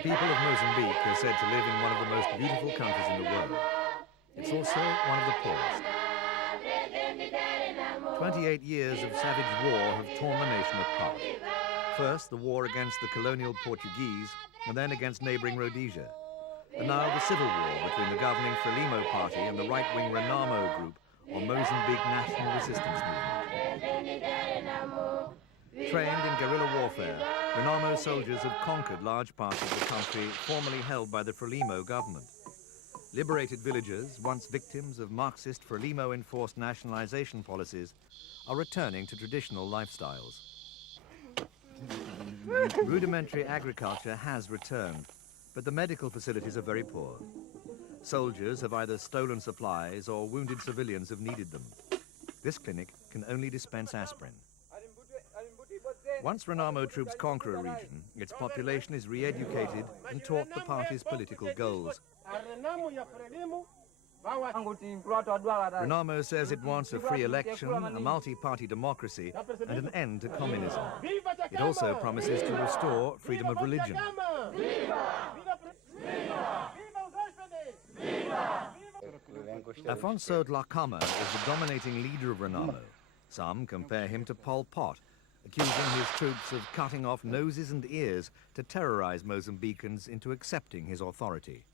The people of Mozambique are said to live in one of the most beautiful countries in the world. It's also one of the poorest. 28 years of savage war have torn the nation apart. First, the war against the colonial Portuguese, and then against neighboring Rhodesia. And now the civil war between the governing Frelimo party and the right-wing Renamo group, or Mozambique National Resistance Movement. Trained in guerrilla warfare, Renamo soldiers have conquered large parts of the country formerly held by the Frelimo government. Liberated villagers, once victims of Marxist Frelimo-enforced nationalization policies, are returning to traditional lifestyles. Rudimentary agriculture has returned, but the medical facilities are very poor. Soldiers have either stolen supplies or wounded civilians have needed them. This clinic can only dispense aspirin. Once Renamo troops conquer a region, its population is re-educated and taught the party's political goals. Renamo says it wants a free election, a multi-party democracy, and an end to communism. It also promises to restore freedom of religion. Afonso Dhlakama is the dominating leader of Renamo. Some compare him to Pol Pot, accusing his troops of cutting off noses and ears to terrorize Mozambicans into accepting his authority.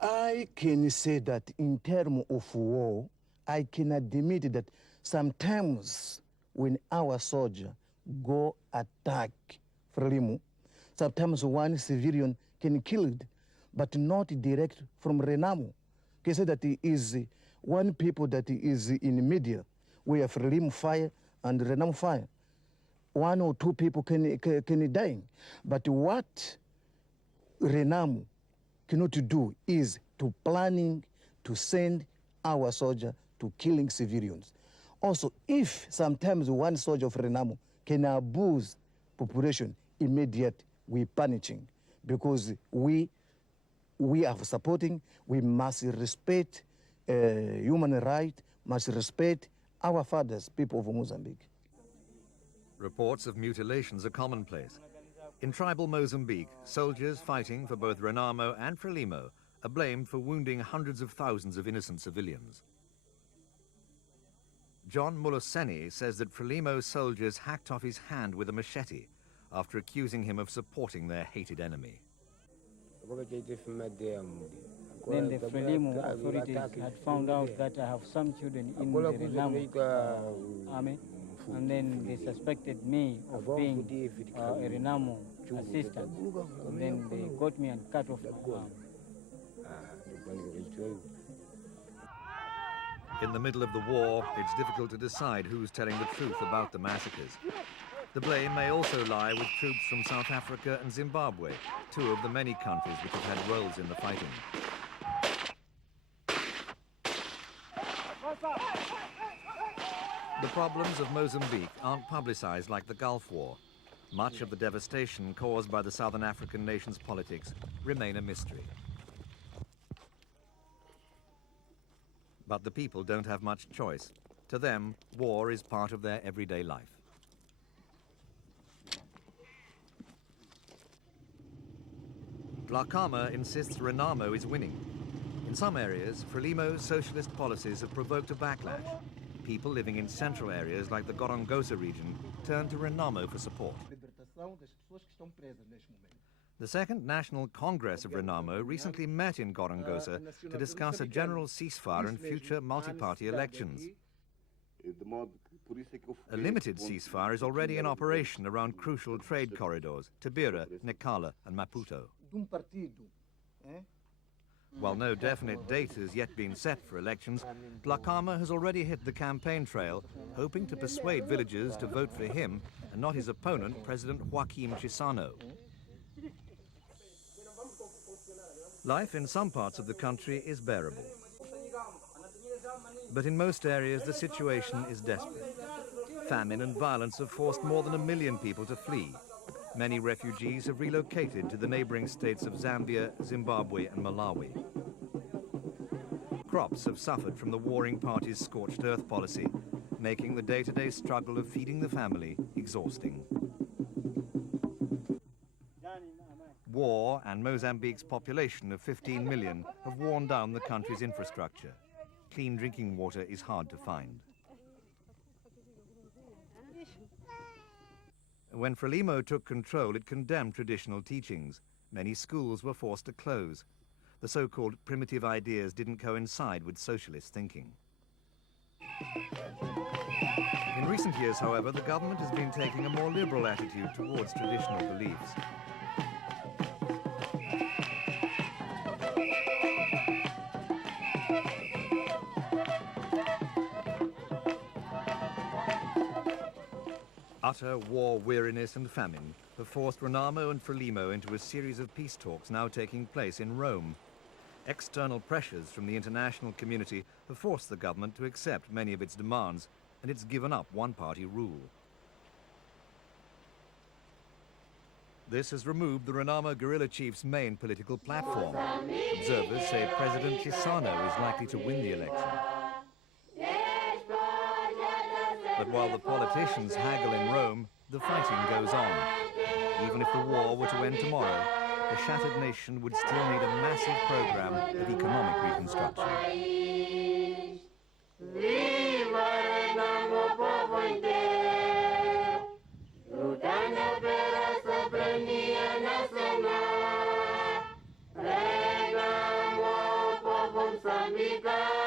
I can say that in terms of war, I can admit that sometimes when our soldier go attack Frelimo, sometimes one civilian can kill it, but not direct from Renamo. Can say that it is one people that is in the media where Frelimo fire and Renamo fire. One or two people can die. But what Renamo cannot do is to planning to send our soldier to killing civilians. Also, if sometimes one soldier of Renamo can abuse population, immediate we punishing, because we are supporting, we must respect human rights, must respect our fathers, people of Mozambique. Reports of mutilations are commonplace. In tribal Mozambique, soldiers fighting for both Renamo and Frelimo are blamed for wounding hundreds of thousands of innocent civilians. John Muloseni says that Frelimo soldiers hacked off his hand with a machete after accusing him of supporting their hated enemy. Then the Frelimo authorities had found out that I have some children in the Renamo army, and then they suspected me of being a Renamo assistant. And then they got me and cut off my arm. In the middle of the war, it's difficult to decide who's telling the truth about the massacres. The blame may also lie with troops from South Africa and Zimbabwe, two of the many countries which have had roles in the fighting. The problems of Mozambique aren't publicized like the Gulf War. Much of the devastation caused by the Southern African nation's politics remain a mystery. But the people don't have much choice. To them, war is part of their everyday life. Dhlakama insists Renamo is winning. In some areas, Frelimo's socialist policies have provoked a backlash. People living in central areas like the Gorongosa region turn to Renamo for support. The Second National Congress of Renamo recently met in Gorongosa to discuss a general ceasefire and future multi-party elections. A limited ceasefire is already in operation around crucial trade corridors, Tabira, Nacala and Maputo. While no definite date has yet been set for elections, Dhlakama has already hit the campaign trail, hoping to persuade villagers to vote for him and not his opponent, President Joaquim Chissano. Life in some parts of the country is bearable. But in most areas, the situation is desperate. Famine and violence have forced more than 1 million people to flee. Many refugees have relocated to the neighboring states of Zambia, Zimbabwe and Malawi. Crops have suffered from the warring party's scorched earth policy, making the day-to-day struggle of feeding the family exhausting. War and Mozambique's population of 15 million have worn down the country's infrastructure. Clean drinking water is hard to find. When Frelimo took control, it condemned traditional teachings. Many schools were forced to close. The so-called primitive ideas didn't coincide with socialist thinking. In recent years, however, the government has been taking a more liberal attitude towards traditional beliefs. Utter war weariness and famine have forced Renamo and Frelimo into a series of peace talks now taking place in Rome. External pressures from the international community have forced the government to accept many of its demands, and it's given up one-party rule. This has removed the Renamo guerrilla chief's main political platform. Observers say President Chissano is likely to win the election. But while the politicians haggle in Rome, the fighting goes on. Even if the war were to end tomorrow, the shattered nation would still need a massive program of economic reconstruction. Renamo, povo Mozambique.